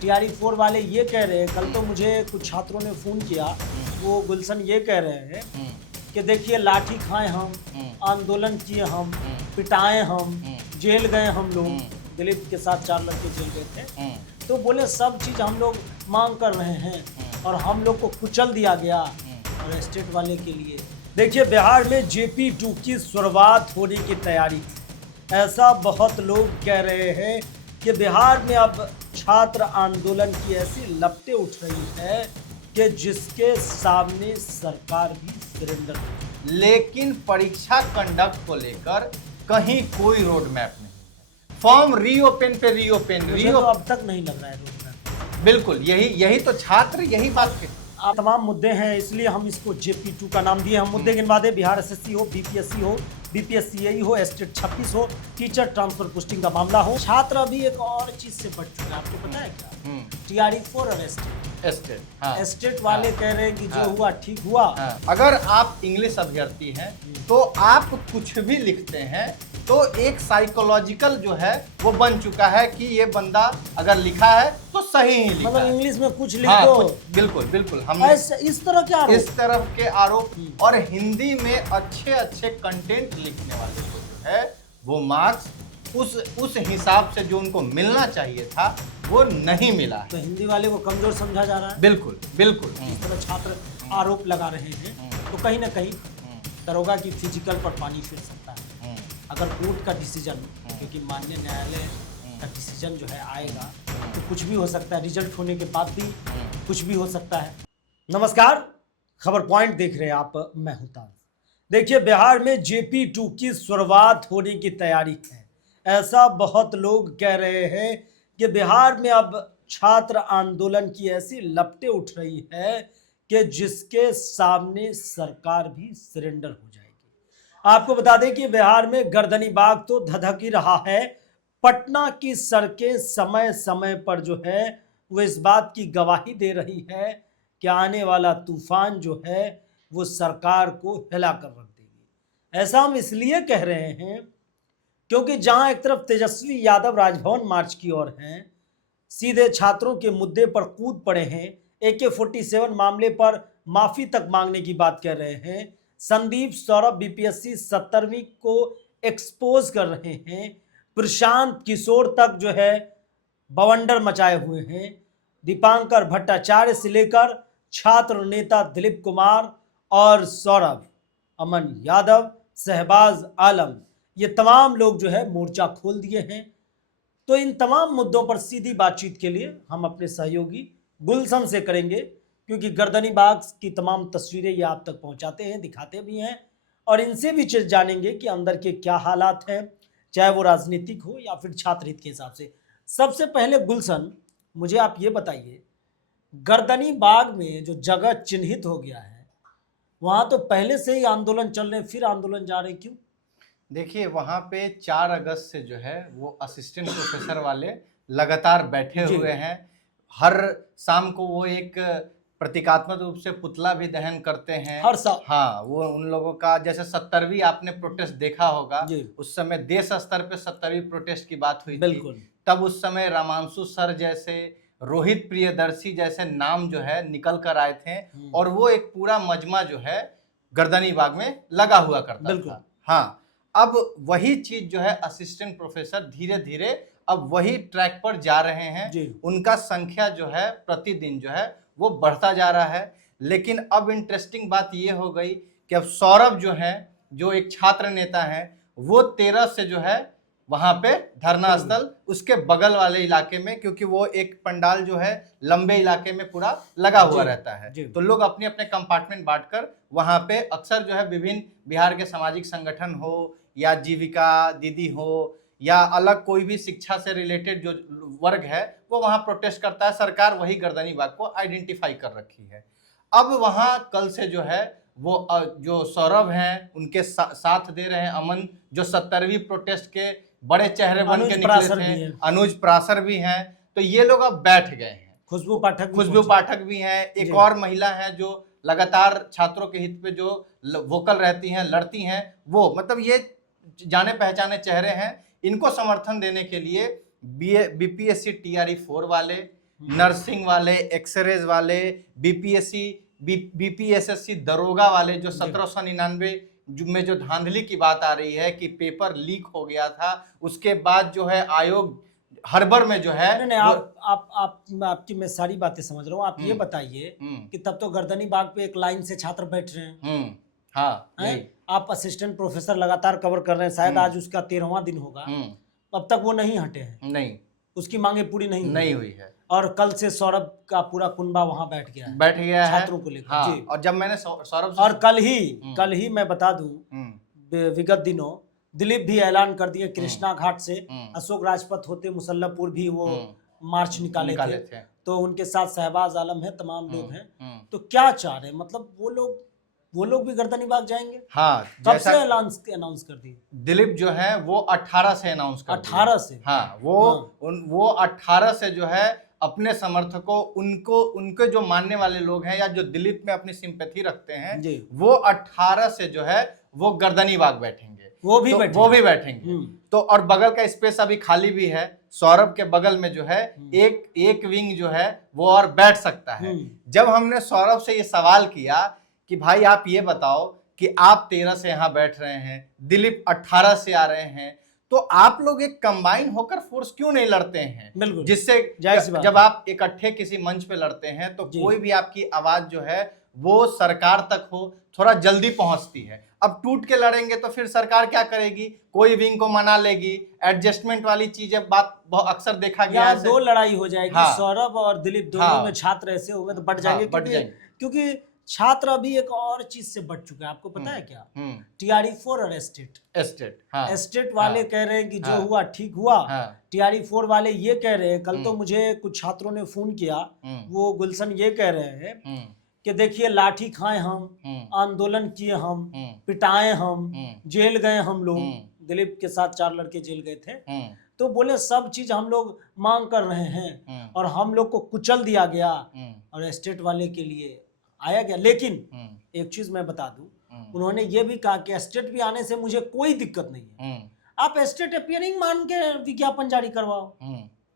TRE 4 वाले ये कह रहे हैं, कल तो मुझे कुछ छात्रों ने फ़ोन किया, वो गुलशन ये कह रहे हैं कि देखिए लाठी खाए हम, आंदोलन किए हम, पिटाए हम, जेल गए हम लोग, दिलीप के साथ 4 लड़के जेल गए थे, तो बोले सब चीज़ हम लोग मांग कर रहे हैं और हम लोग को कुचल दिया गया। और स्टेट वाले के लिए देखिए बिहार में JP2 की शुरुआत होने की तैयारी, ऐसा बहुत लोग कह रहे हैं कि बिहार में अब छात्र आंदोलन की ऐसी लपटें उठ रही है कि जिसके सामने सरकार भी सरेंडर कर। लेकिन परीक्षा कंडक्ट को लेकर कहीं कोई रोड मैप नहीं है। फॉर्म रीओपन पे रीओपन तो अब तक नहीं लग रहा है रोड मैप। बिल्कुल यही तो छात्र यही बात के तमाम मुद्दे हैं, इसलिए हम इसको JP2 का नाम दिए। हम मुद्दे गिनवा दें, बिहार SSC हो, BPSC हो, BPSCAE हो, स्टेट 26 हो, टीचर ट्रांसफर पोस्टिंग का मामला हो। छात्र अभी एक और चीज से बढ़ चुका है, आपको पता है क्या? TRE 4 और स्टेट वाले कह रहे हैं कि जो हुआ ठीक हुआ। अगर आप इंग्लिश अभ्यर्थी हैं तो आप कुछ भी लिखते हैं तो एक साइकोलॉजिकल जो है वो बन चुका है कि ये बंदा अगर लिखा है तो सही ही लिखा मतलब है। इंग्लिश में कुछ लिख दो। बिल्कुल हमने इस तरह के आरोप, इस तरह के आरोप और हिंदी में अच्छे कंटेंट लिखने वाले को जो है वो मार्क्स उस हिसाब से जो उनको मिलना चाहिए था वो नहीं मिला है। तो हिंदी वाले को कमजोर समझा जा रहा है। बिल्कुल इस तरह छात्र आरोप लगा रहे हैं तो कहीं ना कहीं दरोगा की फिजिकल पर पानी फिर सकता है। अगर कोर्ट का डिसीजन, क्योंकि माननीय न्यायालय का डिसीजन जो है आएगा तो कुछ भी हो सकता है, रिजल्ट होने के बाद भी कुछ भी हो सकता है। नमस्कार, खबर पॉइंट देख रहे हैं आप, मैं हूं ताज। देखिए बिहार में JP2 की शुरुआत होने की तैयारी है, ऐसा बहुत लोग कह रहे हैं कि बिहार में अब छात्र आंदोलन की ऐसी लपटें उठ रही है कि जिसके सामने सरकार भी सरेंडर हो जाएगी। आपको बता दें कि बिहार में गर्दनी बाग तो धधक ही रहा है। पटना की सड़कें समय समय पर जो है वो इस बात की गवाही दे रही है कि आने वाला तूफान जो है वो सरकार को हिला कर रख देगी। ऐसा हम इसलिए कह रहे हैं क्योंकि जहां एक तरफ तेजस्वी यादव राजभवन मार्च की ओर हैं, सीधे छात्रों के मुद्दे पर कूद पड़े हैं, AK-47 मामले पर माफी तक मांगने की बात कर रहे हैं, संदीप सौरभ BPSC 70वीं को एक्सपोज कर रहे हैं, प्रशांत किशोर तक जो है बवंडर मचाए हुए हैं, दीपांकर भट्टाचार्य से लेकर छात्र नेता दिलीप कुमार और सौरभ, अमन यादव, शहबाज आलम, ये तमाम लोग जो है मोर्चा खोल दिए हैं। तो इन तमाम मुद्दों पर सीधी बातचीत के लिए हम अपने सहयोगी गुलशन से करेंगे, क्योंकि गर्दनी बाग की तमाम तस्वीरें ये आप तक पहुंचाते हैं, दिखाते भी हैं, और इनसे भी चीज जानेंगे कि अंदर के क्या हालात हैं, चाहे वो राजनीतिक हो या फिर छात्र हित के हिसाब से। सबसे पहले गुलशन, मुझे आप ये बताइए, गर्दनी बाग में जो जगह चिन्हित हो गया है वहां तो पहले से ही आंदोलन चल रहे, फिर आंदोलन जा रहे, क्यों? देखिए वहाँ पे 4 अगस्त से जो है वो असिस्टेंट प्रोफेसर वाले लगातार बैठे हुए हैं। हर शाम को वो एक प्रतीकात्मक रूप से पुतला भी दहन करते हैं हर साल। हाँ, वो उन लोगों का जैसे 70वीं आपने प्रोटेस्ट देखा होगा, उस समय देश स्तर पे 70वीं प्रोटेस्ट की बात हुई थी। तब उस समय रामांशु सर जैसे, रोहित प्रियदर्शी जैसे नाम जो है निकल कर आए थे और वो एक पूरा मजमा जो है गर्दनी बाग में लगा हुआ करता था। हाँ, अब वही चीज जो है असिस्टेंट प्रोफेसर धीरे धीरे अब वही ट्रैक पर जा रहे हैं। उनका संख्या जो है प्रतिदिन जो है वो बढ़ता जा रहा है। लेकिन अब इंटरेस्टिंग बात ये हो गई कि अब सौरभ जो है, जो एक छात्र नेता है, वो 13 से जो है वहां पे धरना स्थल उसके बगल वाले इलाके में, क्योंकि वो एक पंडाल जो है लंबे इलाके में पूरा लगा हुआ रहता है, तो लोग अपने अपने कंपार्टमेंट बांटकर वहां पे अक्सर जो है विभिन्न बिहार के सामाजिक संगठन हो या जीविका दीदी हो या अलग कोई भी शिक्षा से रिलेटेड जो वर्ग है वो वहां प्रोटेस्ट करता है। सरकार वही गर्दनी बाग को आइडेंटिफाई कर रखी है। अब वहां कल से जो है वो जो सौरभ हैं उनके साथ दे रहे हैं अमन, जो 70वीं प्रोटेस्ट के बड़े चेहरे बन के निकले थे, अनुज प्रासर भी हैं, तो ये लोग अब बैठ गए हैं। खुशबू पाठक भी हैं, एक और महिला है जो लगातार छात्रों के हित पे जो वोकल रहती हैं, लड़ती हैं, वो मतलब ये जाने पहचाने चेहरे हैं। इनको समर्थन देने के लिए BPSC TRE 4 वाले, नर्सिंग वाले, एक्सरेज वाले, बीपीएसएससी दरोगा वाले, जो 1799 में जो धांधली की बात आ रही है कि पेपर लीक हो गया था, उसके बाद जो है आयोग हड़बड़ में जो है नहीं, आपकी मैं सारी बातें समझ रहा हूँ। आप ये बताइए कि तब तो गर्दनी बाग पे एक लाइन से छात्र बैठ रहे हैं। हाँ, आप असिस्टेंट प्रोफेसर लगातार कवर कर रहे हैं, शायद आज उसका 13वां दिन होगा, अब तक वो नहीं हटे हैं। नहीं, उसकी मांगे पूरी नहीं हुई है। और कल से सौरभ का पूरा कुनबा वहां बैठ गया है छात्रों को लेकर। हाँ, और जब मैंने सौरभ और कल ही मैं बता दूं, विगत दिनों दिलीप भी ऐलान कर दिए, कृष्णा घाट से अशोक राजपथ होते मुसल्लमपुर भी वो मार्च निकाले थे। तो उनके साथ शहबाज आलम है, तमाम लोग हैं। तो क्या चाह रहे हैं, मतलब वो लोग भी गर्दनी बाग जाएंगे? हाँ, कब से अनाउंस कर दिए? दिलीप जो है वो 18 से अनाउंस कर 18 से? हाँ, वो 18 से जो है अपने समर्थकों, उनके जो मानने वाले लोग हैं या जो दिलीप में अपनी सिंपैथी रखते हैं, वो 18 से जो है वो गर्दनी बाग बैठेंगे। वो भी बैठेंगे। तो और बगल का स्पेस अभी खाली भी है, सौरभ के बगल में जो है एक विंग जो है वो और बैठ सकता है। जब हमने सौरभ से ये सवाल किया कि भाई आप ये बताओ कि आप 13 से यहाँ बैठ रहे हैं, दिलीप 18 से आ रहे हैं, तो आप लोग एक कंबाइन होकर फोर्स क्यों नहीं लड़ते हैं, जिससे जब आप इकट्ठे किसी मंच पे लड़ते हैं तो कोई भी आपकी आवाज जो है वो सरकार तक हो थोड़ा जल्दी पहुंचती है। अब टूट के लड़ेंगे तो फिर सरकार क्या करेगी, कोई विंग को मना लेगी, एडजस्टमेंट वाली चीजें बात बहुत अक्सर देखा गया है। दो लड़ाई हो जाएगी, सौरभ और दिलीप दोनों में छात्र ऐसे हो गए तो बढ़ जाएंगे, क्योंकि छात्र अभी एक और चीज से बढ़ चुका है, आपको पता है क्या? TRE4 और एस्टेट वाले कह रहे हैं कि जो हुआ ठीक हुआ। TRE4 वाले ये कह रहे हैं, कल तो मुझे कुछ छात्रों ने फोन किया, वो गुलशन ये कह रहे हैं कि देखिए लाठी खाए हम, आंदोलन किए हम, पिटाए हम, जेल गए हम लोग, दिलीप के साथ 4 लड़के जेल गए थे, तो बोले सब चीज हम लोग मांग कर रहे हैं और हम लोग को कुचल दिया गया और एस्टेट वाले के लिए आया गया। लेकिन एक चीज मैं बता दूं, उन्होंने ये भी कहा कि एस्टेट भी आने से मुझे कोई दिक्कत नहीं है, आप एस्टेट अपीयरिंग मान के विज्ञापन जारी करवाओ,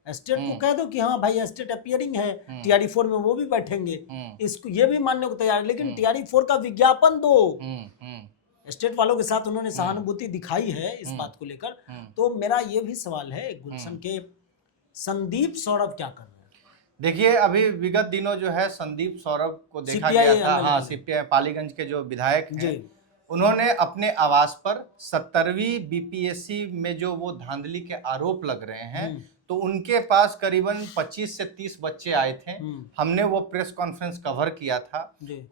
एस्टेट को कह दो कि हाँ भाई एस्टेट अपीयरिंग है, TRE4 में वो भी बैठेंगे, इसको ये भी मानने को तैयार है, लेकिन TRE4 का विज्ञापन दो। एस्टेट वालों के साथ उन्होंने सहानुभूति दिखाई है इस बात को लेकर। तो मेरा ये भी सवाल है गुलशन के, संदीप सौरभ क्या कर रहे हैं? देखिए, अभी विगत दिनों जो है संदीप सौरभ को देखा गया था, हाँ, सीपीआई पालीगंज के जो विधायक हैं, उन्होंने अपने आवास पर 17वीं बीपीएससी में जो वो धांधली के आरोप लग रहे हैं, तो उनके पास करीबन 25 से 30 बच्चे आए थे। हमने वो प्रेस कॉन्फ्रेंस कवर किया था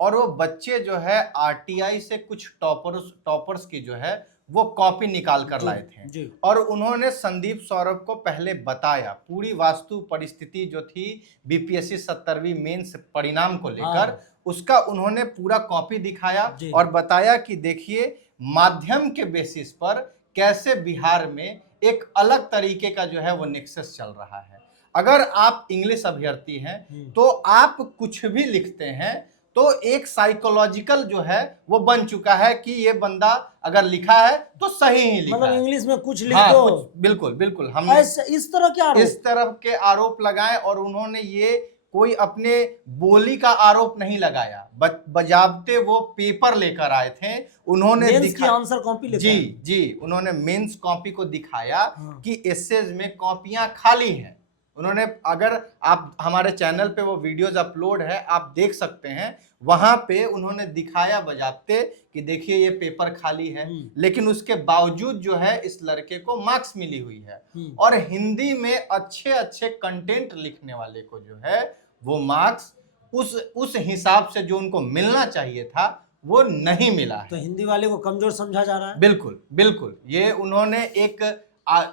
और वो बच्चे जो है आरटीआई से कुछ टॉपर्स की जो है वो कॉपी निकाल कर लाए थे और उन्होंने संदीप सौरभ को पहले बताया पूरी वास्तु परिस्थिति जो थी बीपीएससी 17वीं मेंस परिणाम को लेकर, उसका उन्होंने पूरा कॉपी दिखाया और बताया कि देखिए माध्यम के बेसिस पर कैसे बिहार में एक अलग तरीके का जो है वो नेक्सस चल रहा है। अगर आप इंग्लिश अभ्यर्थी हैं तो आप कुछ भी लिखते हैं तो एक साइकोलॉजिकल जो है वो बन चुका है कि ये बंदा अगर लिखा है तो सही ही लिखा, मतलब इंग्लिश में कुछ लिख दो। बिल्कुल हमने इस तरह के आरोप लगाए और उन्होंने ये कोई अपने बोली का आरोप नहीं लगाया, बजाबते वो पेपर लेकर आए थे, उन्होंने आंसर कॉपी जी उन्होंने मेंस कॉपी को दिखाया कि एसेज में कॉपियां खाली हैं। उन्होंने, अगर आप हमारे चैनल पे वो वीडियोज अपलोड है आप देख सकते हैं, वहां पे उन्होंने दिखाया बजाते कि देखिए ये पेपर खाली है, लेकिन उसके बावजूद जो है इस लड़के को मार्क्स मिली हुई है और हिंदी में अच्छे कंटेंट लिखने वाले को जो है वो मार्क्स उस हिसाब से जो उनको मिलना चाहिए था वो नहीं मिला है। तो हिंदी वाले को कमजोर समझा जा रहा है। बिल्कुल ये उन्होंने एक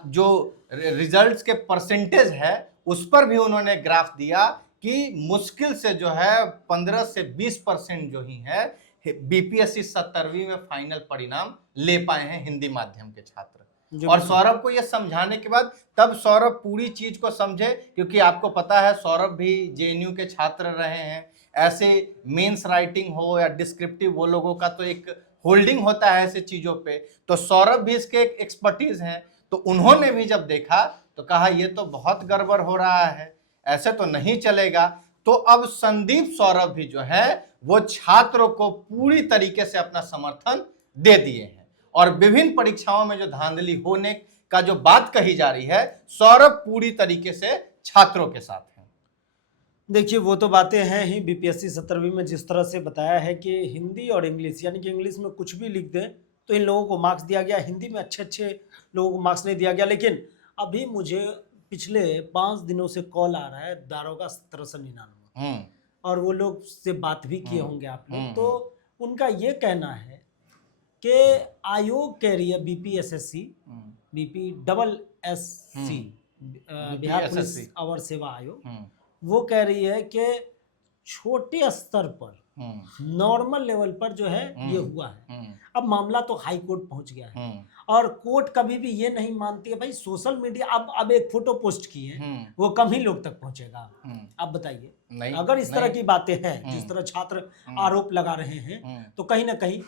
जो रिजल्ट्स के परसेंटेज है उस पर भी उन्होंने ग्राफ दिया कि मुश्किल से जो है 15 से 20% जो ही है बीपीएससी 17वीं में फाइनल परिणाम ले पाए हैं हिंदी माध्यम के छात्र। और सौरभ को यह समझाने के बाद तब सौरभ पूरी चीज को समझे, क्योंकि आपको पता है सौरभ भी जेएनयू के छात्र रहे हैं। ऐसे मेंस राइटिंग हो या डिस्क्रिप्टिव, वो लोगों का तो एक होल्डिंग होता है ऐसे चीजों पे, तो सौरभ भी इसके एक्सपर्टीज हैं। तो उन्होंने भी जब देखा तो कहा ये तो बहुत गड़बड़ हो रहा है, ऐसे तो नहीं चलेगा। तो अब संदीप सौरभ भी जो है वो छात्रों को पूरी तरीके से अपना समर्थन दे दिए हैं और विभिन्न परीक्षाओं में जो धांधली होने का जो बात कही जा रही है, सौरभ पूरी तरीके से छात्रों के साथ हैं। देखिए वो तो बातें हैं ही। बीपीएससी 17वीं में जिस तरह से बताया है कि हिंदी और इंग्लिश, यानी कि इंग्लिश में कुछ भी लिख दें तो इन लोगों को मार्क्स दिया गया, हिंदी में अच्छे अच्छे लोगों को मार्क्स नहीं दिया गया। लेकिन अभी मुझे पिछले 5 दिनों से कॉल आ रहा है दारोगा 1799, और वो लोग से बात भी किए होंगे आप लोग, तो उनका ये कहना है कि आयोग कह रही है बीपीएसएससी, BPSSC, बिहार पुलिस अवर सेवा आयोग, वो कह रही है कि छोटे स्तर पर नॉर्मल लेवल पर जो है ये हुआ है। अब मामला तो हाई कोर्ट पहुंच गया है और कोर्ट कभी भी ये नहीं मानती है भाई सोशल मीडिया, अब एक फोटो पोस्ट की है वो कम ही लोग तक पहुंचेगा। अब बताइए अगर इस तरह की बातें हैं जिस तरह छात्र आरोप लगा रहे हैं तो कहीं ना कहीं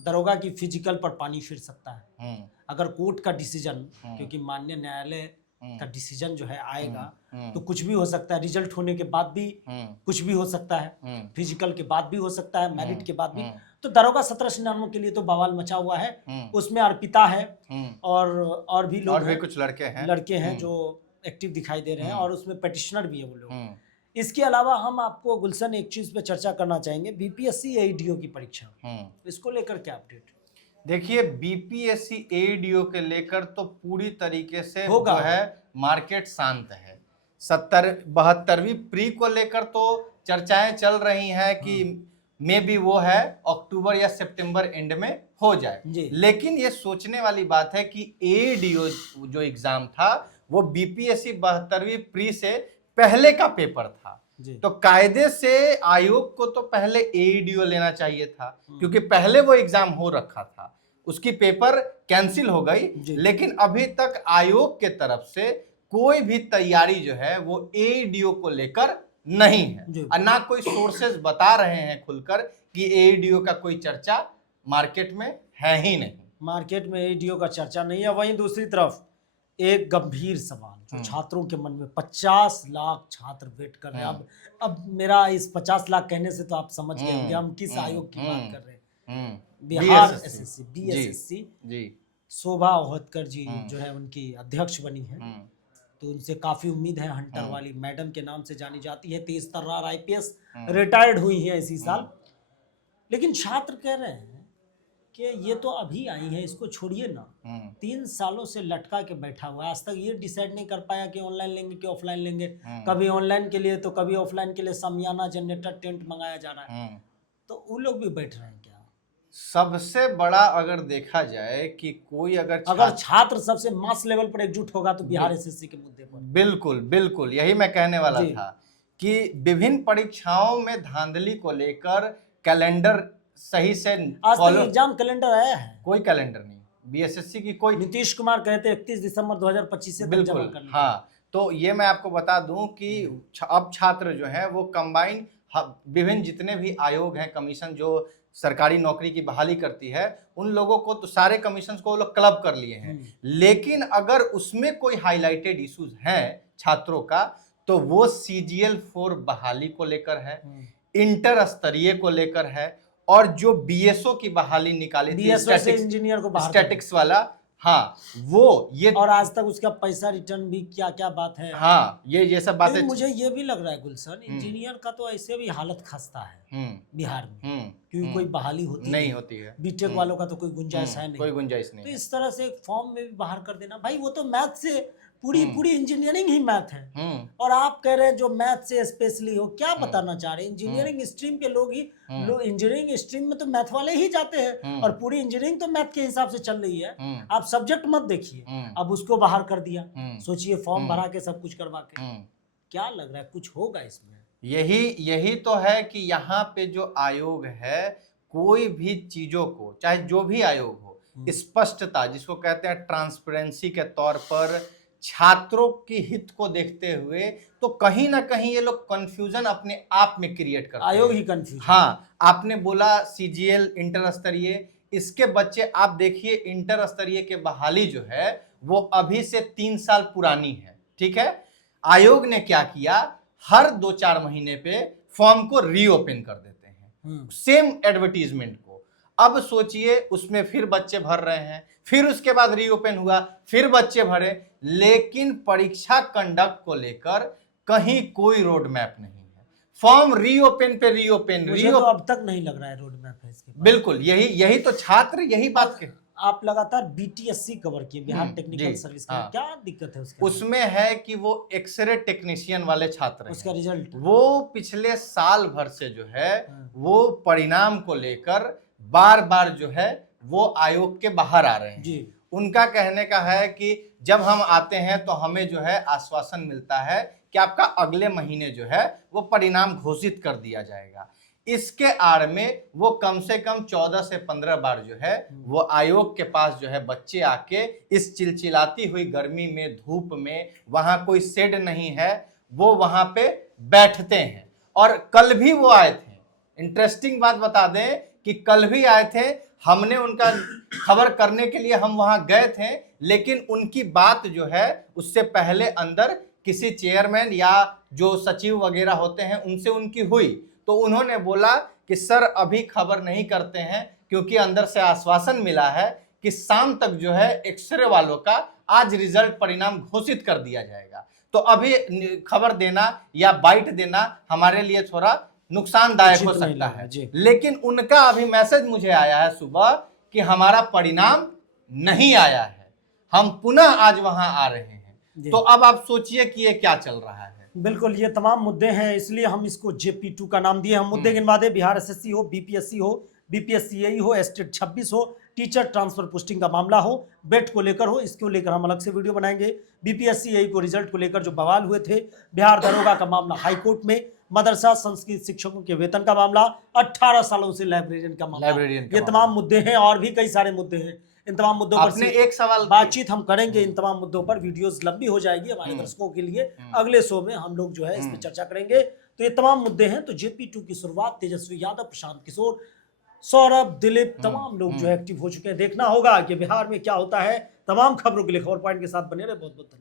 दरोगा की फिजिकल पर पानी फिर सकता है। अगर कोर्ट का डिसीजन, क्योंकि माननीय न्यायालय का डिसीजन जो है आएगा तो कुछ भी हो सकता है, रिजल्ट होने के बाद भी कुछ भी हो सकता है, फिजिकल के बाद भी हो सकता है, मेरिट के बाद भी। तो दरोगा 1799 के लिए तो बवाल मचा हुआ है। उसमें अर्पिता है और भी लोग, और भी कुछ लड़के हैं जो एक्टिव दिखाई दे रहे हैं, और उसमें पेटिशनर भी है वो लोग। इसके अलावा हम आपको गुलशन एक चीज पे चर्चा करना चाहेंगे, बीपीएससी एडीओ की परीक्षा, इसको लेकर क्या अपडेट? देखिए बीपीएससी एडीओ के लेकर तो पूरी तरीके से जो है मार्केट शांत है। 72वीं प्री को लेकर तो चर्चाएं चल रही हैं कि मे बी वो है अक्टूबर या सितंबर एंड में हो जाए। लेकिन ये सोचने वाली बात है कि एडीओ जो एग्जाम था वो बीपीएससी 72वीं प्री से पहले का पेपर था, तो कायदे से आयोग को तो पहले एडीओ लेना चाहिए था, क्योंकि पहले वो एग्जाम हो रखा था, उसकी पेपर कैंसिल हो गई। लेकिन अभी तक आयोग के तरफ से कोई भी तैयारी जो है वो एडीओ को लेकर नहीं है, और ना कोई सोर्सेज बता रहे हैं खुलकर कि एडीओ का कोई चर्चा मार्केट में है ही नहीं। मार्केट में एडीओ का चर्चा नहीं है। वहीं दूसरी तरफ एक गंभीर सवाल जो छात्रों के मन में, 50 लाख छात्र वेट कर रहे हैं। अब मेरा इस 50 लाख कहने से तो आप समझ गए होंगे हम किस आयोग की बात कर रहे हैं। बिहार एसएससी, बीएसएससी, शोभा ओहतकर जी जो है उनकी अध्यक्ष बनी है, तो उनसे काफी उम्मीद है। हंटर वाली मैडम के नाम से जानी जाती है, तेज तर्रार आईपीएस, रिटायर्ड हुई है इसी साल। लेकिन छात्र कह रहे हैं कि ये तो अभी आई है, इसको छोड़िए ना, 3 सालों से लटका के बैठा हुआ है, आज तक ये डिसाइड नहीं कर पाया कि ऑनलाइन लेंगे कि ऑफलाइन लेंगे। कभी ऑनलाइन के लिए तो कभी ऑफलाइन के लिए सामियाना, जनरेटर, टेंट मंगाया जा रहा है, तो वो लोग भी बैठ रहे हैं क्या? सबसे बड़ा अगर देखा जाए कि कोई अगर छात्र सबसे मास लेवल पर एकजुट होगा तो बिहार एसएससी के मुद्दे पर बिल्कुल बिल्कुल यही मैं कहने वाला था कि विभिन्न परीक्षाओं में धांधली को लेकर कैलेंडर सही से आज तक एग्जाम कैलेंडर आया है? कोई कैलेंडर नहीं, बीएसएससी की कोई। नीतीश कुमार कहते 31 दिसंबर 2025 से बिल्कुल हाँ। तो ये मैं आपको बता दूं कि अब छात्र जो है वो कंबाइन विभिन्न जितने भी आयोग हैं, कमीशन जो सरकारी नौकरी की बहाली करती है, उन लोगों को तो सारे कमीशन को वो लोग क्लब कर लिए हैं। लेकिन अगर उसमें कोई हाईलाइटेड इश्यूज हैं छात्रों का तो वो CGL 4 बहाली को लेकर है, इंटर स्तरीय को लेकर है, और जो बीएसओ की बहाली निकाली थी इंजीनियर को स्टैटिक्स वाला, हाँ वो ये, और आज तक उसका पैसा रिटर्न भी क्या बात है। हाँ ये सब बातें। मुझे ये भी लग रहा है गुलशन, इंजीनियर का तो ऐसे भी हालत खस्ता है बिहार में, क्योंकि कोई बहाली नहीं होती है। बीटेक वालों का तो कोई गुंजाइश है नहीं, कोई गुंजाइश नहीं। तो इस तरह से एक फॉर्म में भी बाहर कर देना, भाई वो तो मैथ से पूरी इंजीनियरिंग ही मैथ है, और आप कह रहे हैं जो मैथ से स्पेशली हो, क्या बताना चाह रहे हैं? इंजीनियरिंग स्ट्रीम के लोग ही, इंजीनियरिंग स्ट्रीम में तो मैथ वाले ही जाते हैं, और पूरी इंजीनियरिंग तो मैथ के हिसाब से चल रही है। आप सब्जेक्ट मत देखिए, अब उसको बाहर कर दिया, सोचिए फॉर्म भरा के सब कुछ करवा के, क्या लग रहा है कुछ होगा इसमें? यही तो है कि यहाँ पे जो आयोग है कोई भी चीजों को, चाहे जो भी आयोग हो, स्पष्टता जिसको कहते हैं ट्रांसपेरेंसी के तौर पर छात्रों की हित को देखते हुए, तो कहीं ना कहीं ये लोग कंफ्यूजन अपने आप में क्रिएट करते हैं। आयोग ही कंफ्यूजन। हाँ, आपने बोला CGL इंटर स्तरीय, इसके बच्चे आप देखिए इंटर स्तरीय के बहाली जो है वो अभी से 3 साल पुरानी है, ठीक है। आयोग ने क्या किया, हर 2-4 महीने पे फॉर्म को रीओपन कर देते हैं, सेम एडवर्टीजमेंट को। अब सोचिए उसमें फिर बच्चे भर रहे हैं, फिर उसके बाद रीओपन हुआ, फिर बच्चे भरे, लेकिन परीक्षा कंडक्ट को लेकर कहीं कोई रोड मैप नहीं है। फॉर्म रीओपन पे रीओपन, मुझे तो अब तक नहीं लग रहा है रोड मैप है इसके। बिल्कुल यही तो छात्र यही बात के। आप लगातार बीटीएससी कवर किए, बिहार टेक्निकल सर्विस का, क्या दिक्कत है उसके? उसमें है कि वो एक्सरे टेक्नीशियन वाले छात्र हैं, उसका रिजल्ट वो पिछले साल भर से जो है वो परिणाम को लेकर बार बार जो है वो आयोग के बाहर आ रहे हैं जी। उनका कहने का है कि जब हम आते हैं तो हमें जो है आश्वासन मिलता है कि आपका अगले महीने जो है वो परिणाम घोषित कर दिया जाएगा। इसके आड़ में वो कम से कम 14 से 15 बार जो है वो आयोग के पास जो है बच्चे आके इस चिलचिलाती हुई गर्मी में, धूप में, वहां कोई शेड नहीं है, वो वहां पे बैठते हैं। और कल भी वो आए थे। इंटरेस्टिंग बात बता दें कि कल भी आए थे, हमने उनका खबर करने के लिए हम वहां गए थे, लेकिन उनकी बात जो है उससे पहले अंदर किसी चेयरमैन या जो सचिव वगैरह होते हैं उनसे उनकी हुई, तो उन्होंने बोला कि सर अभी खबर नहीं करते हैं क्योंकि अंदर से आश्वासन मिला है कि शाम तक जो है एक्सरे वालों का आज रिजल्ट परिणाम घोषित कर दिया जाएगा। तो अभी खबर देना या बाइट देना हमारे लिए थोड़ा नुकसानदायक हो सकता है। लेकिन उनका अभी मैसेज मुझे आया है सुबह कि हमारा परिणाम नहीं आया है, हम पुनः आज वहां आ रहे हैं। तो अब आप सोचिए कि ये क्या चल रहा है। बिल्कुल, ये तमाम मुद्दे हैं, इसलिए हम इसको JP2 का नाम दिए। हम मुद्दे गिनवा दे, बिहार SSC हो, BPSC हो, BPSCAE हो, स्टेट 26 हो, टीचर ट्रांसफर पोस्टिंग का मामला हो, बेट को लेकर हो, इसको लेकर हम अलग से वीडियो बनाएंगे। BPSCAE को रिजल्ट को लेकर जो बवाल हुए थे, बिहार दरोगा का मामला हाईकोर्ट में, मदरसा संस्कृत शिक्षकों के वेतन का मामला, 18 सालों से लाइब्रेरियन का मामला, ये तमाम मुद्दे हैं। और भी कई सारे मुद्दे हैं। इन तमाम मुद्दों पर एक सवाल बातचीत हम करेंगे। इन तमाम मुद्दों पर वीडियोस लंबी हो जाएगी हमारे दर्शकों के लिए। अगले शो में हम लोग जो है इस पर चर्चा करेंगे। तो ये तमाम मुद्दे हैं। तो JP2 की शुरुआत तेजस्वी यादव, प्रशांत किशोर, सौरभ, दिलीप, तमाम लोग जो है एक्टिव हो चुके हैं। देखना होगा कि बिहार में क्या होता है। तमाम खबरों के लिए खबर पॉइंट के साथ बने रहे। बहुत बहुत धन्यवाद।